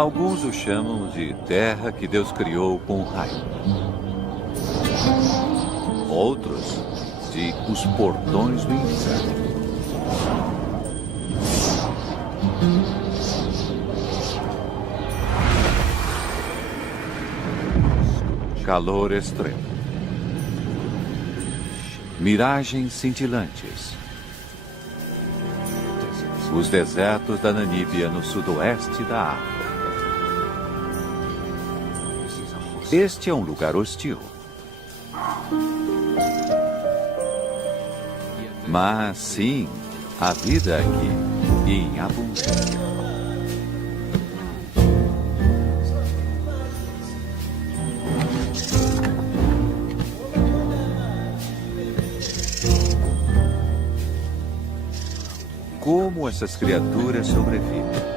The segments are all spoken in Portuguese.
Alguns o chamam de terra que Deus criou com um raio. Outros de os portões do inferno. Calor extremo. Miragens cintilantes. Os desertos da Namíbia no sudoeste da África. Este é um lugar hostil. Mas sim, a vida aqui em abundância. Como essas criaturas sobrevivem?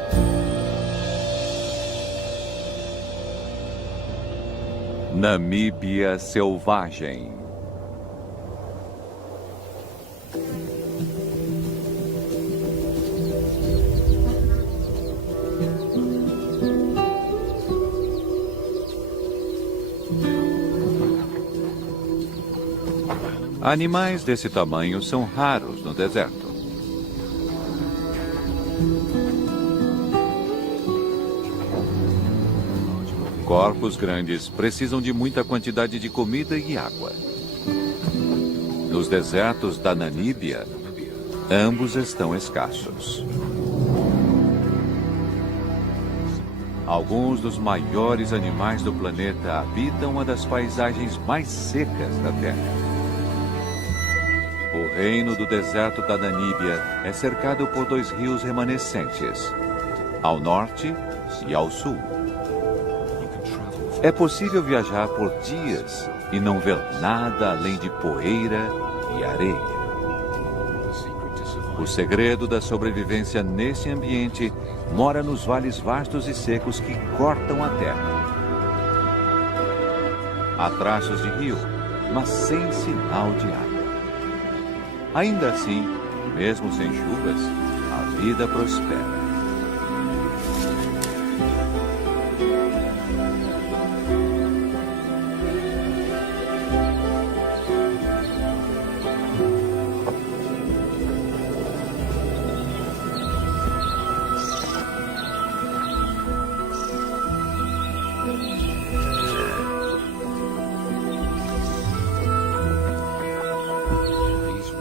Namíbia selvagem. Animais desse tamanho são raros no deserto. Corpos grandes precisam de muita quantidade de comida e água. Nos desertos da Namíbia, ambos estão escassos. Alguns dos maiores animais do planeta habitam uma das paisagens mais secas da Terra. O reino do deserto da Namíbia é cercado por 2 rios remanescentes, ao norte e ao sul. É possível viajar por dias e não ver nada além de poeira e areia. O segredo da sobrevivência nesse ambiente mora nos vales vastos e secos que cortam a terra. Há traços de rio, mas sem sinal de água. Ainda assim, mesmo sem chuvas, a vida prospera.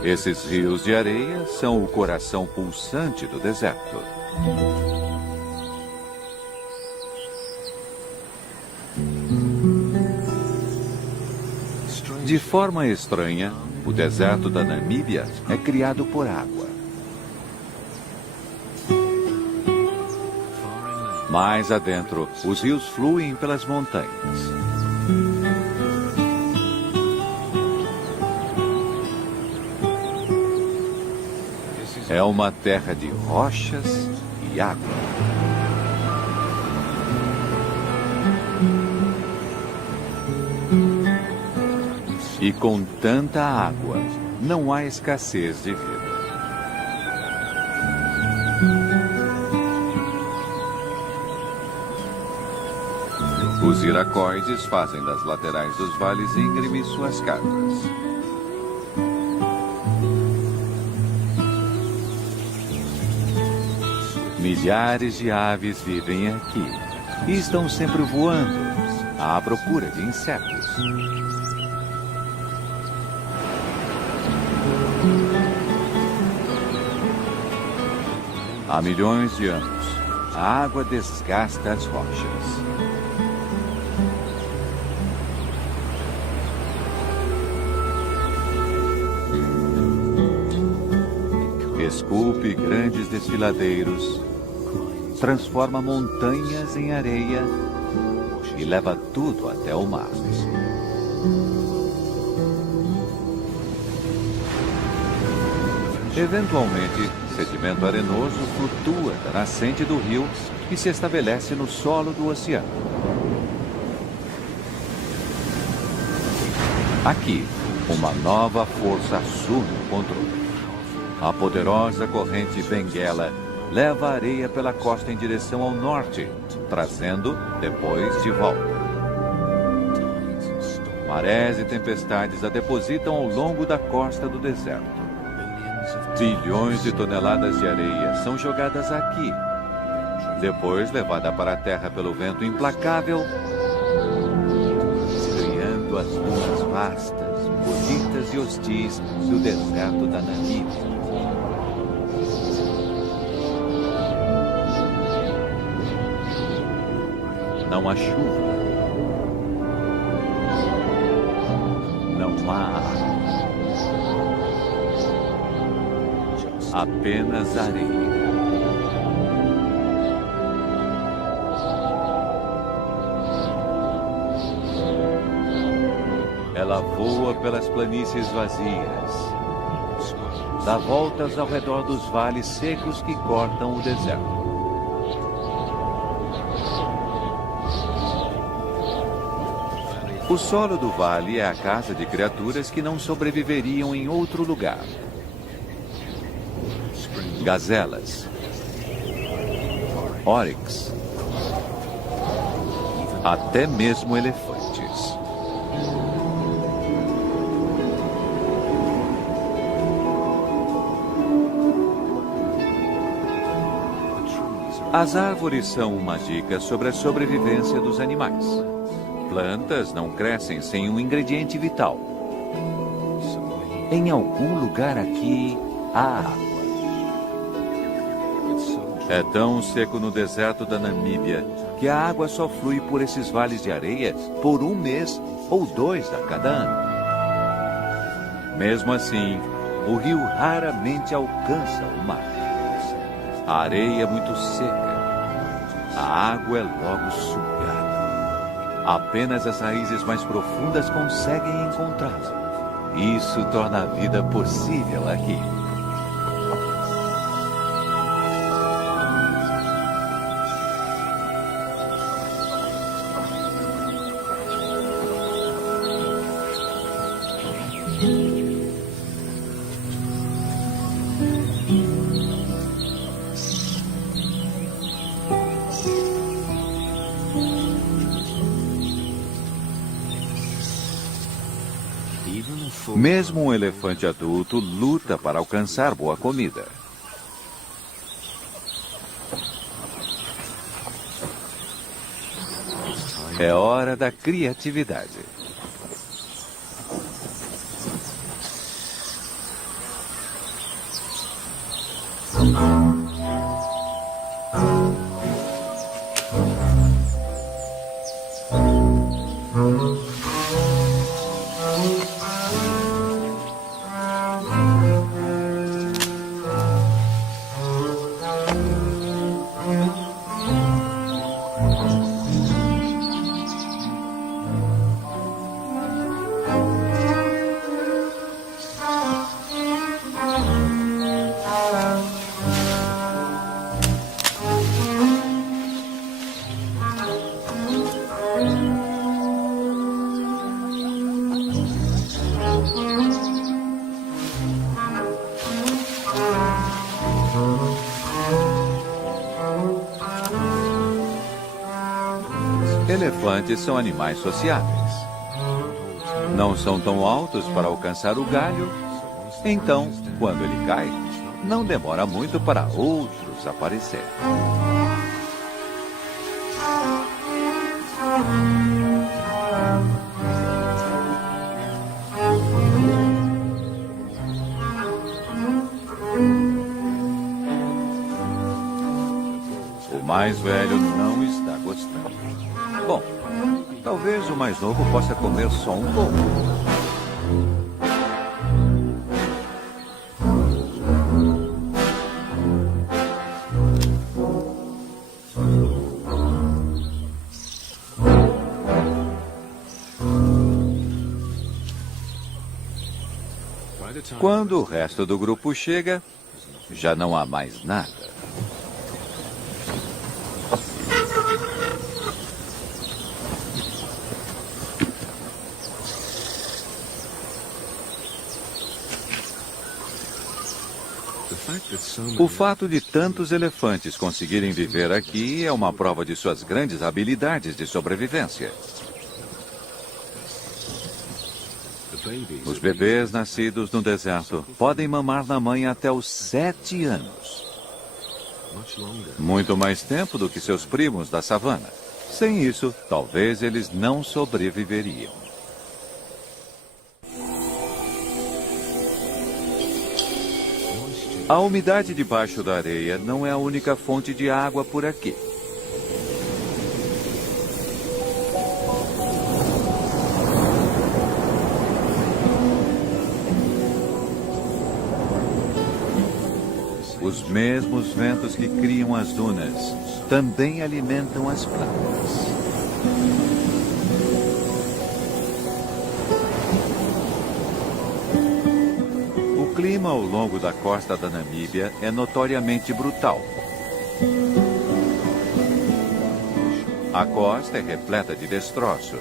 Esses rios de areia são o coração pulsante do deserto. De forma estranha, o deserto da Namíbia é criado por água. Mais adentro, os rios fluem pelas montanhas. É uma terra de rochas e água. E com tanta água, não há escassez de vida. Os iracoides fazem das laterais dos vales íngremes suas casas. Milhares de aves vivem aqui e estão sempre voando à procura de insetos. Há milhões de anos, a água desgasta as rochas. Esculpe grandes desfiladeiros, transforma montanhas em areia e leva tudo até o mar. Eventualmente, sedimento arenoso flutua da nascente do rio e se estabelece no solo do oceano. Aqui, uma nova força assume o controle. A poderosa corrente Benguela leva a areia pela costa em direção ao norte, trazendo depois de volta. Marés e tempestades a depositam ao longo da costa do deserto. Bilhões de toneladas de areia são jogadas aqui, depois levada para a terra pelo vento implacável, criando as dunas vastas, bonitas e hostis do deserto da Namíbia. Não há chuva. Não há água. Apenas areia. Ela voa pelas planícies vazias, dá voltas ao redor dos vales secos que cortam o deserto. O solo do vale é a casa de criaturas que não sobreviveriam em outro lugar. Gazelas, oryx, até mesmo elefantes. As árvores são uma dica sobre a sobrevivência dos animais. Plantas não crescem sem um ingrediente vital. Em algum lugar aqui há água. É tão seco no deserto da Namíbia que a água só flui por esses vales de areia por 1 mês ou 2 a cada ano. Mesmo assim, o rio raramente alcança o mar. A areia é muito seca. A água é logo sugada. Apenas as raízes mais profundas conseguem encontrá-la. Isso torna a vida possível aqui. Mesmo um elefante adulto luta para alcançar boa comida. É hora da criatividade. Elefantes são animais sociáveis. Não são tão altos para alcançar o galho, então, quando ele cai, não demora muito para outros aparecerem. O mais velho não está gostando. Bom, talvez o mais novo possa comer só um pouco. Quando o resto do grupo chega, já não há mais nada. O fato de tantos elefantes conseguirem viver aqui é uma prova de suas grandes habilidades de sobrevivência. Os bebês nascidos no deserto podem mamar na mãe até os 7 anos. Muito mais tempo do que seus primos da savana. Sem isso, talvez eles não sobreviveriam. A umidade debaixo da areia não é a única fonte de água por aqui. Os mesmos ventos que criam as dunas também alimentam as plantas. O clima ao longo da costa da Namíbia é notoriamente brutal. A costa é repleta de destroços.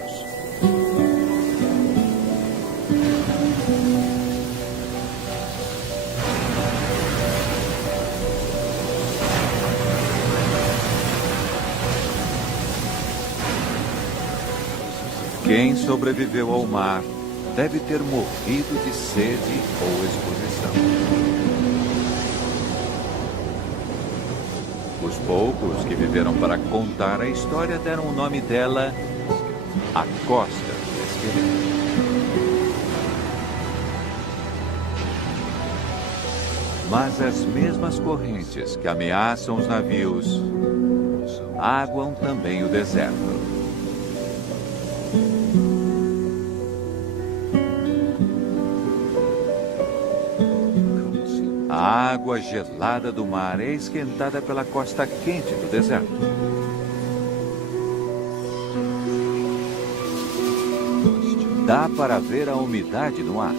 Quem sobreviveu ao mar deve ter morrido de sede ou exposição. Os poucos que viveram para contar a história deram o nome dela a Costa do Esqueleto. Mas as mesmas correntes que ameaçam os navios aguam também o deserto. A água gelada do mar é esquentada pela costa quente do deserto. Dá para ver a umidade no ar.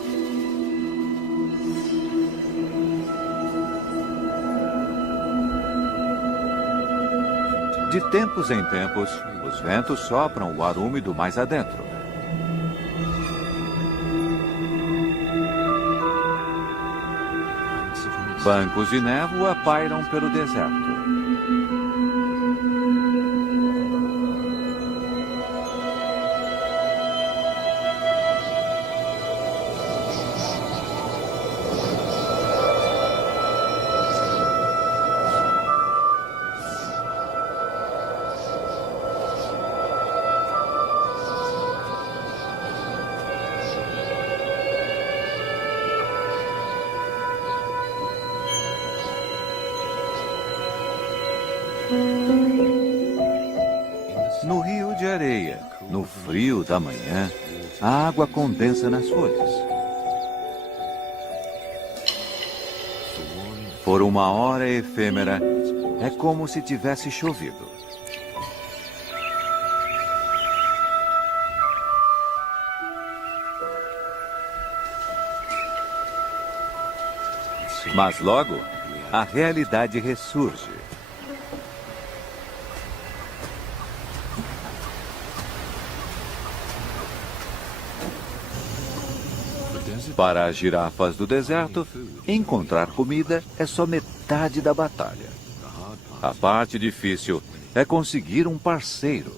De tempos em tempos, os ventos sopram o ar úmido mais adentro. Bancos de névoa pairam pelo deserto. No rio de areia, no frio da manhã, a água condensa nas folhas. Por uma hora efêmera, é como se tivesse chovido. Mas logo, a realidade ressurge. Para as girafas do deserto, encontrar comida é só metade da batalha. A parte difícil é conseguir um parceiro.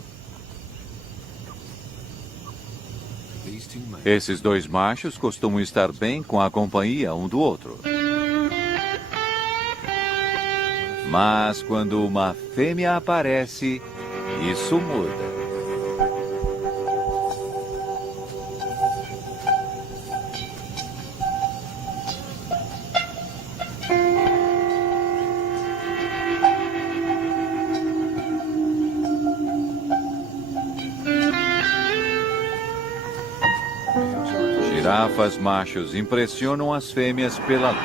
Esses dois machos costumam estar bem com a companhia um do outro. Mas quando uma fêmea aparece, isso muda. Girafas machos impressionam as fêmeas pela luta.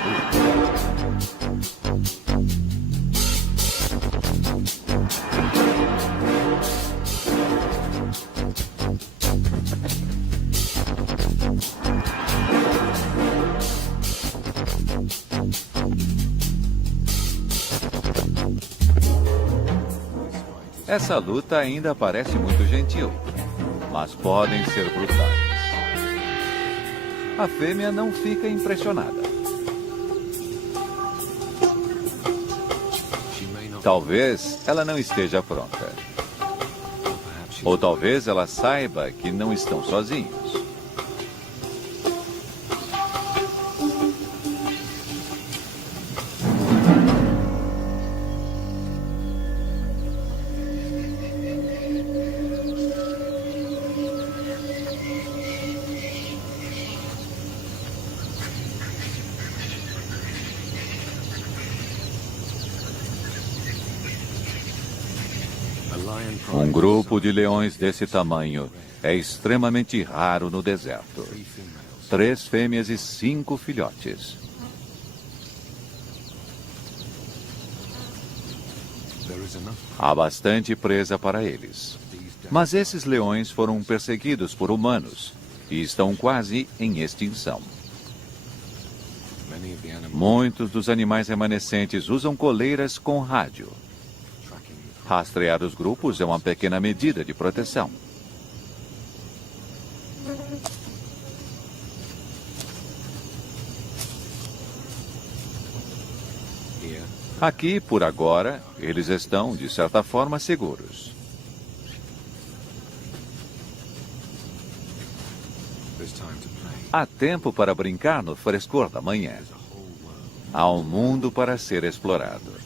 Essa luta ainda parece muito gentil, mas podem ser brutais. A fêmea não fica impressionada. Talvez ela não esteja pronta. Ou talvez ela saiba que não estão sozinhos. Um grupo de leões desse tamanho é extremamente raro no deserto. 3 fêmeas e 5 filhotes. Há bastante presa para eles. Mas esses leões foram perseguidos por humanos e estão quase em extinção. Muitos dos animais remanescentes usam coleiras com rádio. Rastrear os grupos é uma pequena medida de proteção. Aqui, por agora, eles estão, de certa forma, seguros. Há tempo para brincar no frescor da manhã. Há um mundo para ser explorado.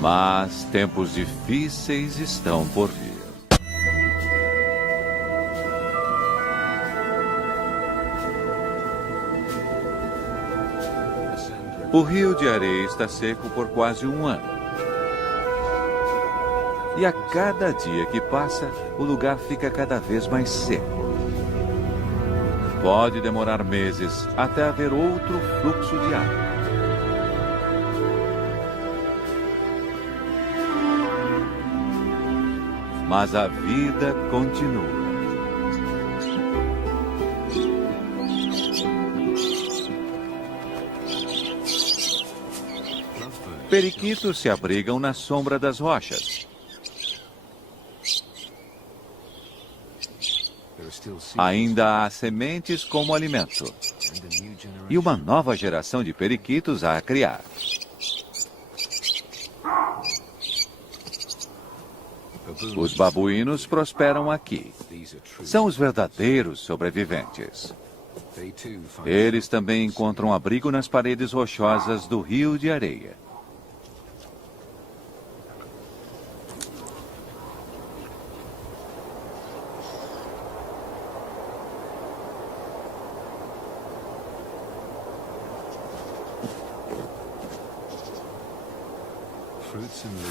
Mas tempos difíceis estão por vir. O rio de areia está seco por quase um ano. E a cada dia que passa, o lugar fica cada vez mais seco. Pode demorar meses até haver outro fluxo de água. Mas a vida continua. Periquitos se abrigam na sombra das rochas. Ainda há sementes como alimento. E uma nova geração de periquitos a criar. Os babuínos prosperam aqui. São os verdadeiros sobreviventes. Eles também encontram abrigo nas paredes rochosas do rio de areia.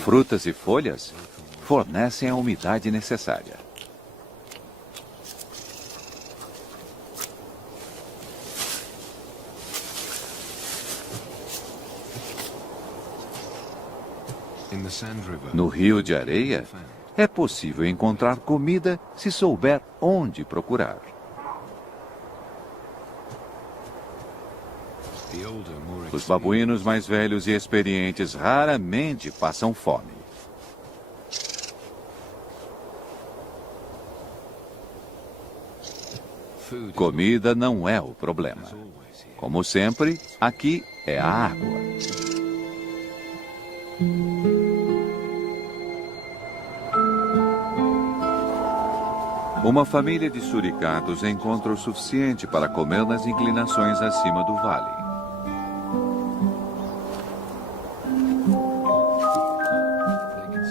Frutas e folhas fornecem a umidade necessária. No rio de areia, é possível encontrar comida se souber onde procurar. Os babuínos mais velhos e experientes raramente passam fome. Comida não é o problema. Como sempre, aqui é a água. Uma família de suricatos encontra o suficiente para comer nas inclinações acima do vale.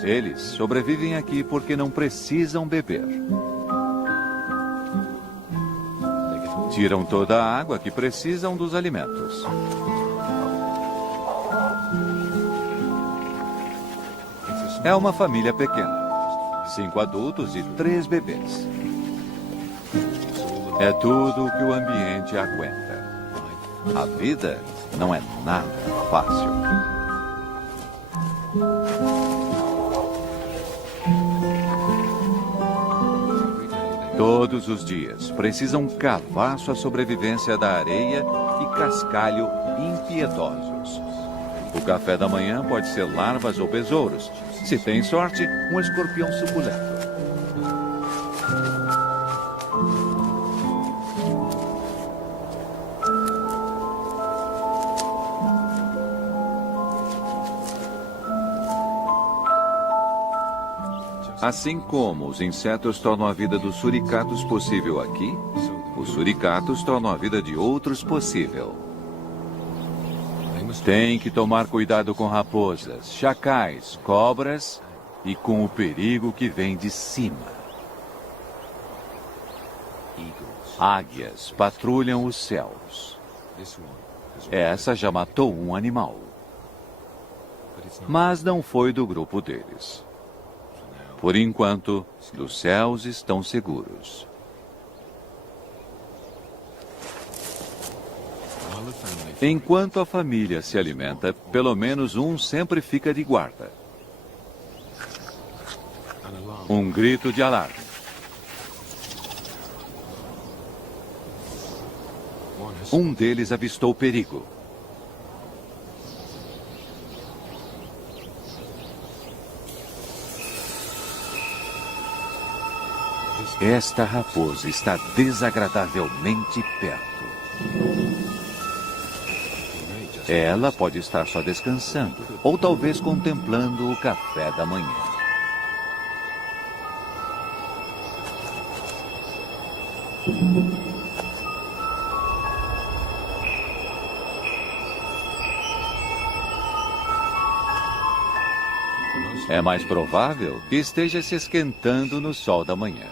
Eles sobrevivem aqui porque não precisam beber. Tiram toda a água que precisam dos alimentos. É uma família pequena. 5 adultos e 3 bebês. É tudo o que o ambiente aguenta. A vida não é nada fácil. Todos os dias precisam cavar sua sobrevivência da areia e cascalho impiedosos. O café da manhã pode ser larvas ou besouros. Se tem sorte, um escorpião suculento. Assim como os insetos tornam a vida dos suricatos possível aqui, os suricatos tornam a vida de outros possível. Tem que tomar cuidado com raposas, chacais, cobras e com o perigo que vem de cima. Águias patrulham os céus. Essa já matou um animal. Mas não foi do grupo deles. Por enquanto, os céus estão seguros. Enquanto a família se alimenta, pelo menos um sempre fica de guarda. Um grito de alarme. Um deles avistou perigo. Esta raposa está desagradavelmente perto. Ela pode estar só descansando, ou talvez contemplando o café da manhã. É mais provável que esteja se esquentando no sol da manhã.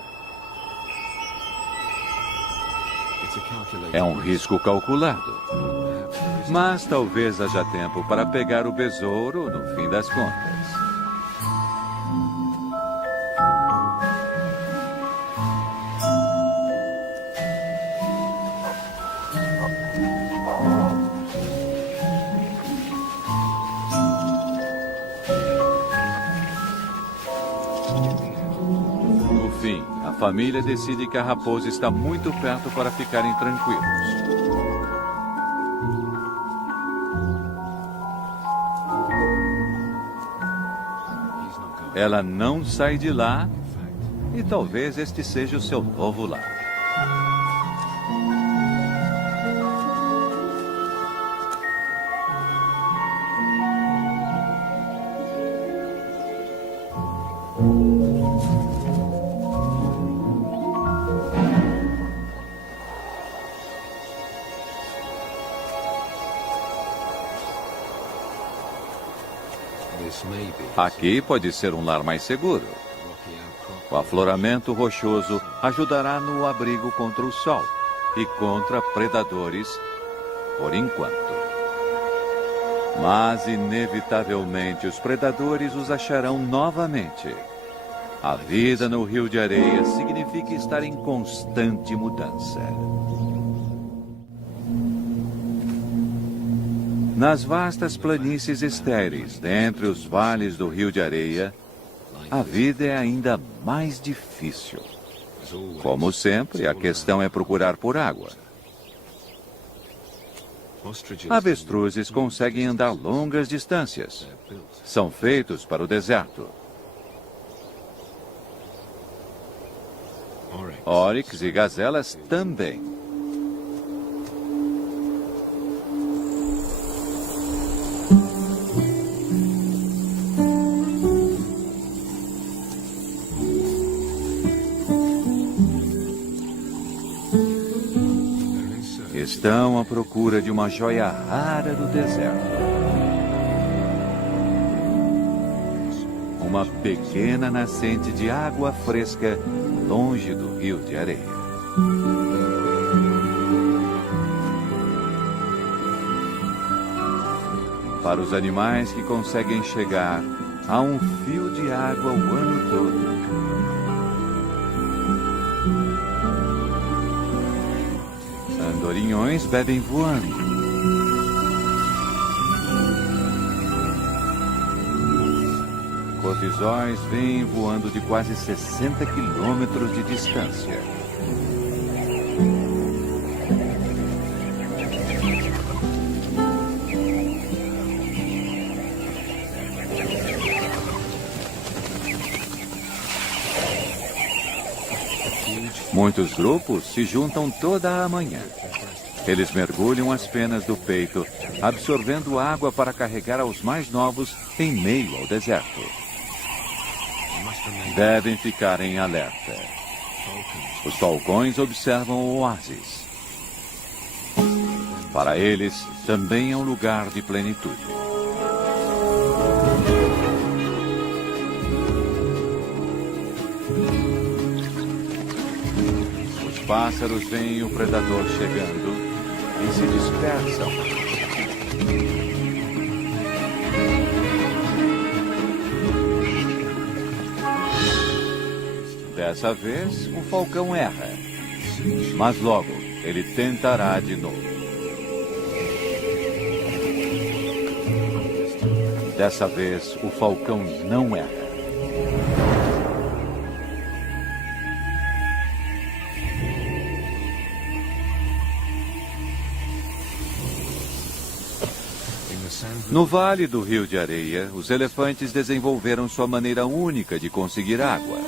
É um risco calculado. Mas talvez haja tempo para pegar o besouro no fim das contas. No fim, a família decide que a raposa está muito perto para ficarem tranquilos. Ela não sai de lá e talvez este seja o seu novo lar. Aqui pode ser um lar mais seguro. O afloramento rochoso ajudará no abrigo contra o sol e contra predadores, por enquanto. Mas, inevitavelmente, os predadores os acharão novamente. A vida no Rio de Areia significa estar em constante mudança. Nas vastas planícies estéreis, dentre os vales do Rio de Areia, a vida é ainda mais difícil. Como sempre, a questão é procurar por água. Avestruzes conseguem andar longas distâncias. São feitos para o deserto. Oryx e gazelas também. Estão à procura de uma joia rara do deserto. Uma pequena nascente de água fresca longe do Rio de Areia. Para os animais que conseguem chegar, há um fio de água o ano todo. Andorinhões bebem voando. Corvisóis vêm voando de quase 60 quilômetros de distância. Muitos grupos se juntam toda a manhã. Eles mergulham as penas do peito, absorvendo água para carregar aos mais novos em meio ao deserto. Devem ficar em alerta. Os falcões observam o oásis. Para eles, também é um lugar de plenitude. Os pássaros veem o predador chegando e se dispersam. Dessa vez, o falcão erra. Mas logo, ele tentará de novo. Dessa vez, o falcão não erra. No Vale do Rio de Areia, os elefantes desenvolveram sua maneira única de conseguir água.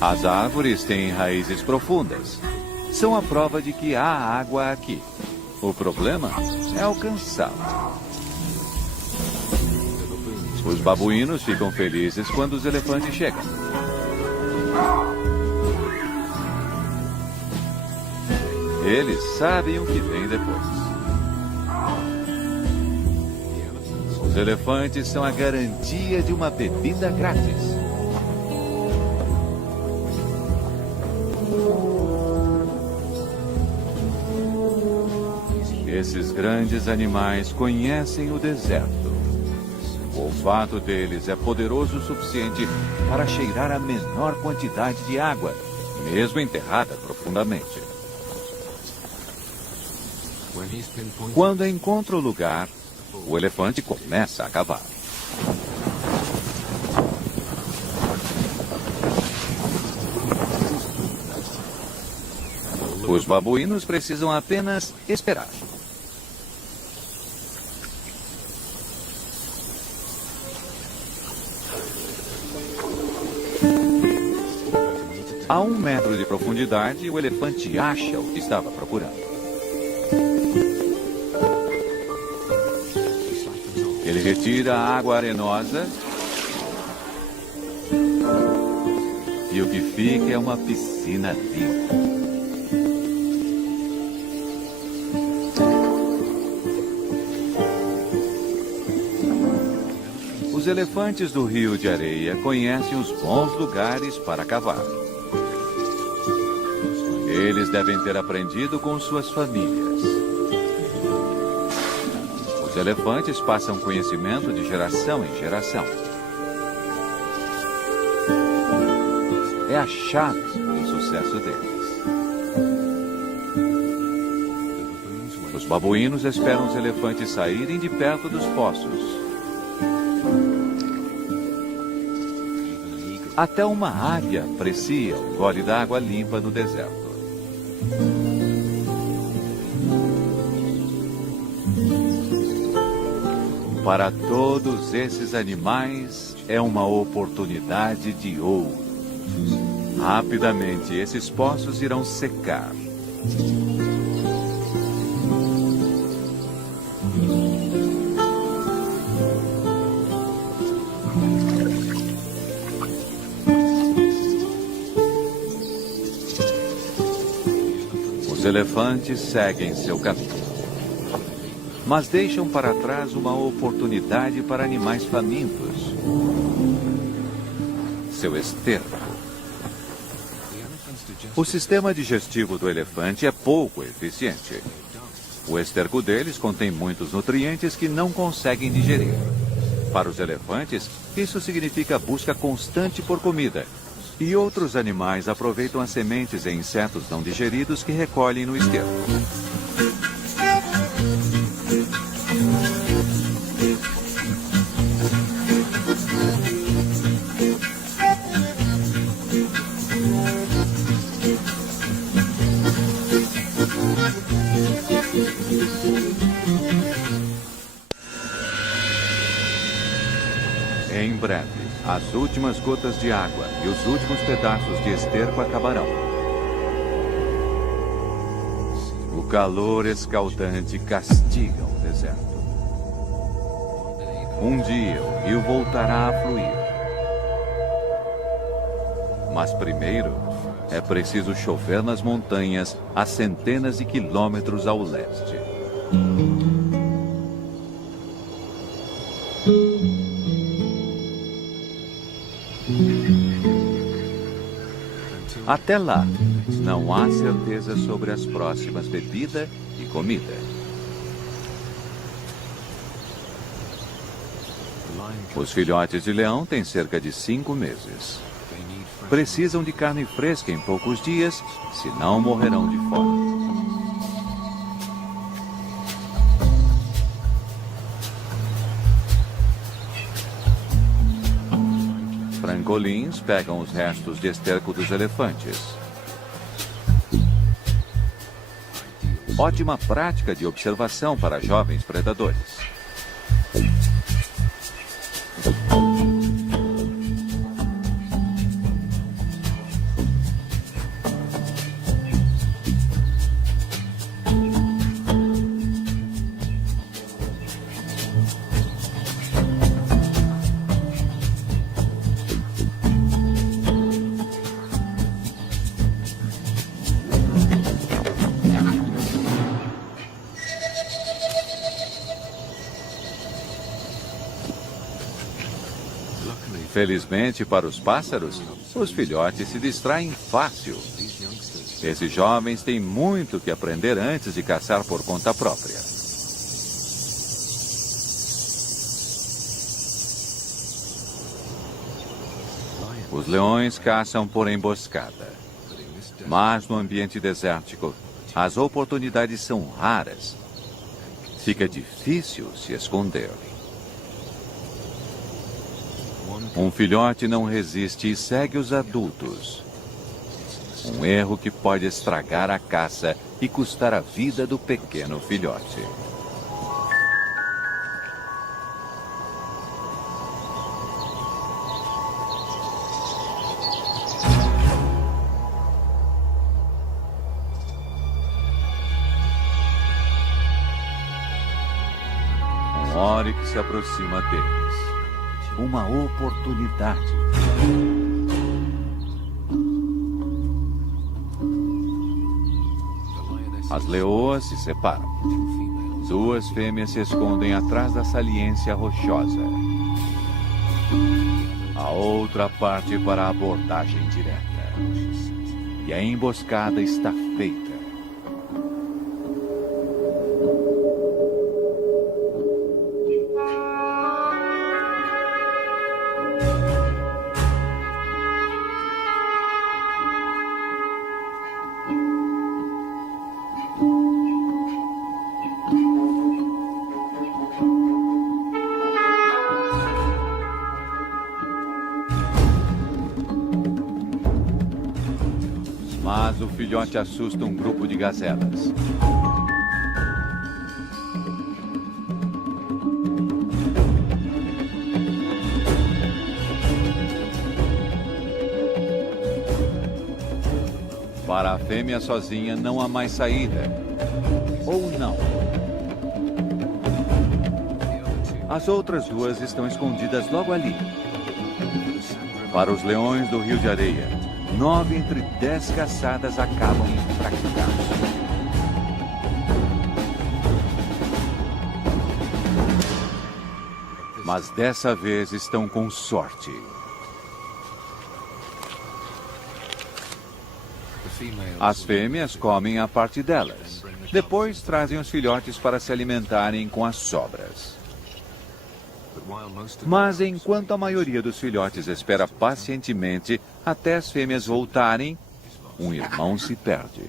As árvores têm raízes profundas. São a prova de que há água aqui. O problema é alcançá-la. Os babuínos ficam felizes quando os elefantes chegam. Eles sabem o que vem depois. Os elefantes são a garantia de uma bebida grátis. Esses grandes animais conhecem o deserto. O olfato deles é poderoso o suficiente para cheirar a menor quantidade de água, mesmo enterrada profundamente. Quando encontra o lugar, o elefante começa a cavar. Os babuínos precisam apenas esperar. A 1 metro de profundidade, o elefante acha o que estava procurando. Ele retira a água arenosa e o que fica é uma piscina limpa. Os elefantes do Rio de Areia conhecem os bons lugares para cavar. Eles devem ter aprendido com suas famílias. Os elefantes passam conhecimento de geração em geração. É a chave do sucesso deles. Os babuínos esperam os elefantes saírem de perto dos poços. Até uma águia aprecia o gole d'água limpa no deserto. Para todos esses animais, é uma oportunidade de ouro. Rapidamente, esses poços irão secar. Os elefantes seguem seu caminho, mas deixam para trás uma oportunidade para animais famintos. Seu esterco. O sistema digestivo do elefante é pouco eficiente. O esterco deles contém muitos nutrientes que não conseguem digerir. Para os elefantes, isso significa busca constante por comida. E outros animais aproveitam as sementes e insetos não digeridos que recolhem no esterco. Em breve, as últimas gotas de água e os últimos pedaços de esterco acabarão. O calor escaldante castiga o deserto. Um dia o rio voltará a fluir. Mas primeiro, é preciso chover nas montanhas a centenas de quilômetros ao leste. Até lá, não há certeza sobre as próximas bebida e comida. Os filhotes de leão têm cerca de 5 meses. Precisam de carne fresca em poucos dias, senão morrerão de fome. Francolins pegam os restos de esterco dos elefantes. Ótima prática de observação para jovens predadores. Felizmente para os pássaros, os filhotes se distraem fácil. Esses jovens têm muito que aprender antes de caçar por conta própria. Os leões caçam por emboscada. Mas no ambiente desértico, as oportunidades são raras. Fica difícil se esconder. Um filhote não resiste e segue os adultos. Um erro que pode estragar a caça e custar a vida do pequeno filhote. Um oryx se aproxima deles. Uma oportunidade. As leoas se separam. 2 fêmeas se escondem atrás da saliência rochosa. A outra parte para a abordagem direta. E a emboscada está feita. Mas o filhote assusta um grupo de gazelas. Para a fêmea sozinha não há mais saída. Ou não. As outras 2 estão escondidas logo ali. Para os leões do Rio de Areia, 9 entre 10 caçadas acabam em fracasso. Mas dessa vez estão com sorte. As fêmeas comem a parte delas. Depois trazem os filhotes para se alimentarem com as sobras. Mas enquanto a maioria dos filhotes espera pacientemente até as fêmeas voltarem, um irmão se perde.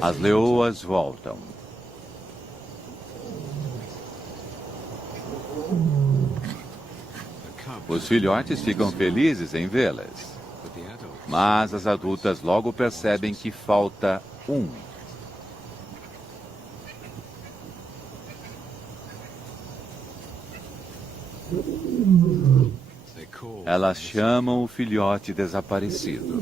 As leoas voltam. Os filhotes ficam felizes em vê-las. Mas as adultas logo percebem que falta um. Elas chamam o filhote desaparecido.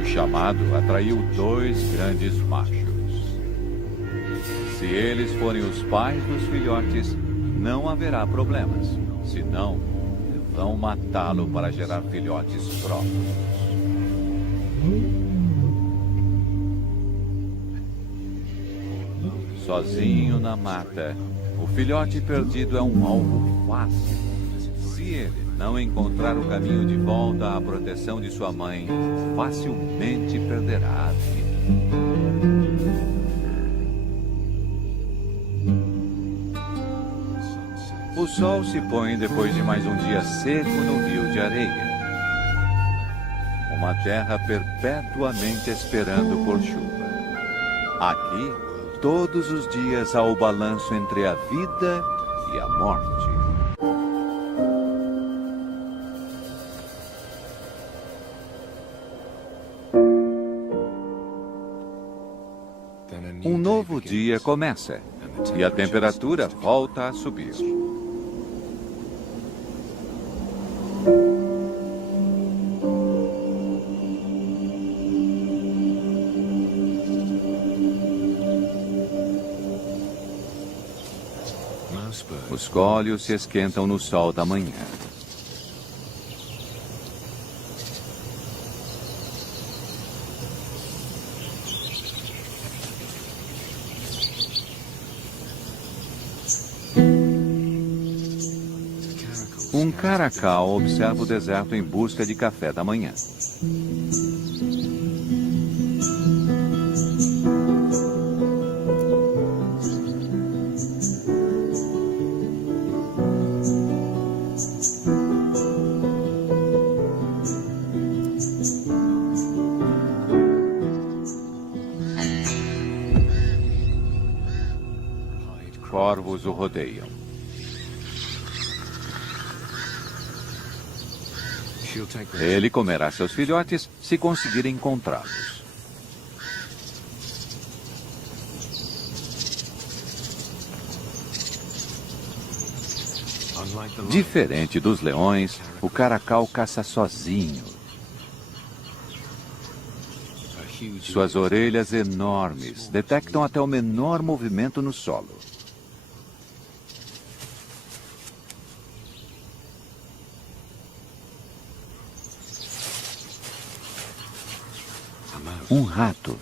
O chamado atraiu 2 grandes machos. Se eles forem os pais dos filhotes, não haverá problemas. Senão, vão matá-lo para gerar filhotes próprios. Sozinho na mata, o filhote perdido é um alvo fácil. Se ele não encontrar o caminho de volta à proteção de sua mãe, facilmente perderá a vida. O sol se põe depois de mais um dia seco no rio de areia. Uma terra perpetuamente esperando por chuva. Aqui, todos os dias há o balanço entre a vida e a morte. Um novo dia começa e a temperatura volta a subir. Os cólios se esquentam no sol da manhã. Um caracal observa o deserto em busca de café da manhã. Corvos o rodeiam. Ele comerá seus filhotes se conseguir encontrá-los. Diferente dos leões, o caracal caça sozinho. Suas orelhas enormes detectam até o menor movimento no solo. Um rato.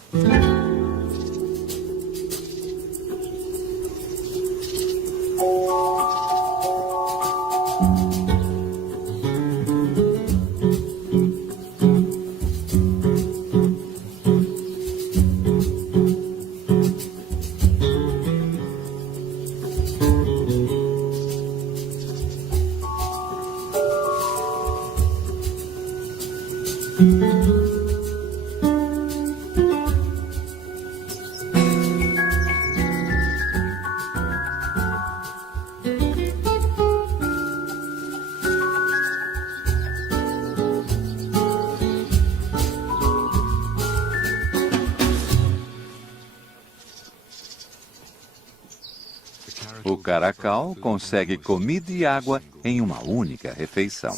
O caracal consegue comida e água em uma única refeição.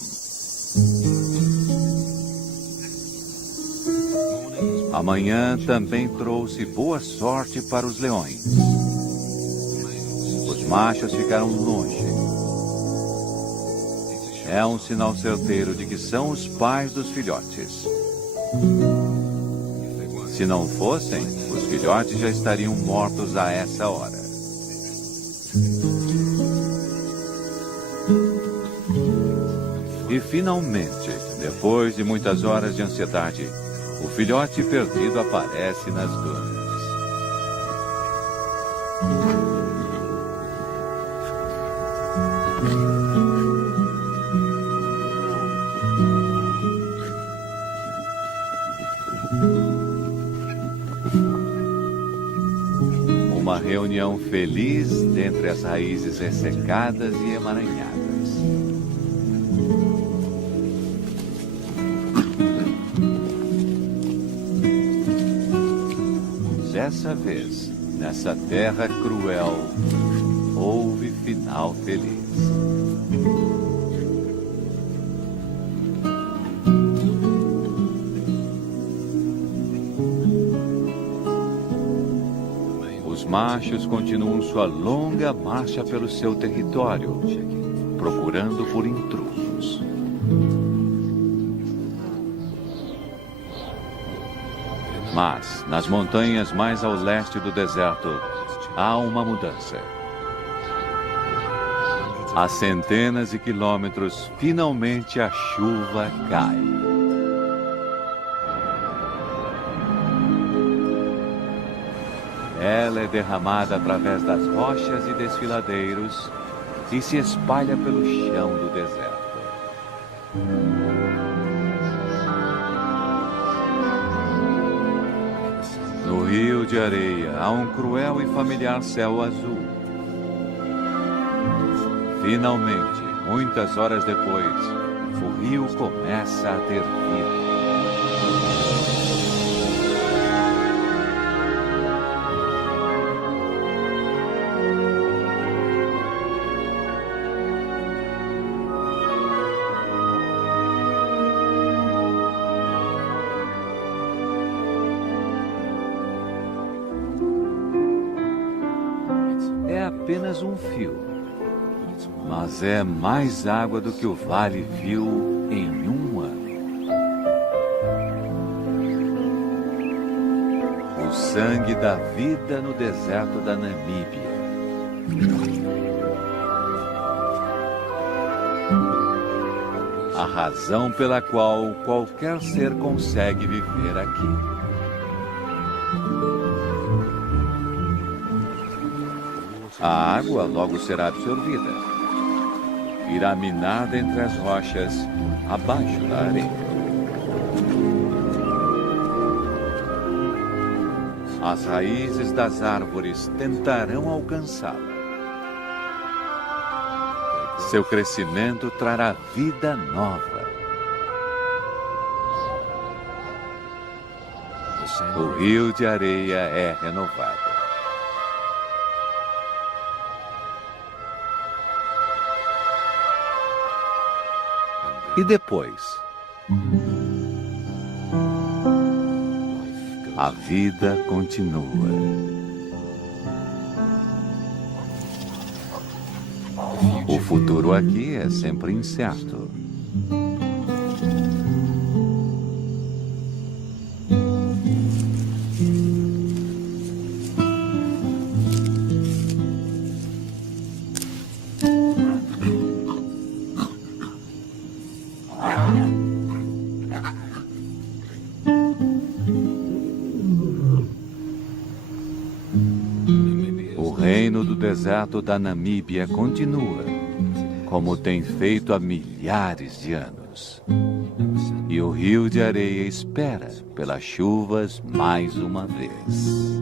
Amanhã também trouxe boa sorte para os leões. Os machos ficaram longe. É um sinal certeiro de que são os pais dos filhotes. Se não fossem, os filhotes já estariam mortos a essa hora. E finalmente, depois de muitas horas de ansiedade, o filhote perdido aparece nas dunas. Uma reunião feliz dentre as raízes ressecadas e emaranhadas. Dessa vez, Nessa terra cruel, houve final feliz. Os machos continuam sua longa marcha pelo seu território, procurando por intrusos. Mas, nas montanhas mais ao leste do deserto, há uma mudança. A centenas de quilômetros, finalmente a chuva cai. Ela é derramada através das rochas e desfiladeiros e se espalha pelo chão do deserto. No rio de areia há um cruel e familiar céu azul. Finalmente, muitas horas depois, o rio começa a ter vida. É apenas um fio, mas é mais água do que o vale viu em um ano. O sangue da vida no deserto da Namíbia. A razão pela qual qualquer ser consegue viver aqui. A água logo será absorvida. Irá minada entre as rochas, abaixo da areia. As raízes das árvores tentarão alcançá-la. Seu crescimento trará vida nova. O rio de areia é renovado. E depois? A vida continua. O futuro aqui é sempre incerto. O reino do deserto da Namíbia continua, como tem feito há milhares de anos. E o rio de areia espera pelas chuvas mais uma vez.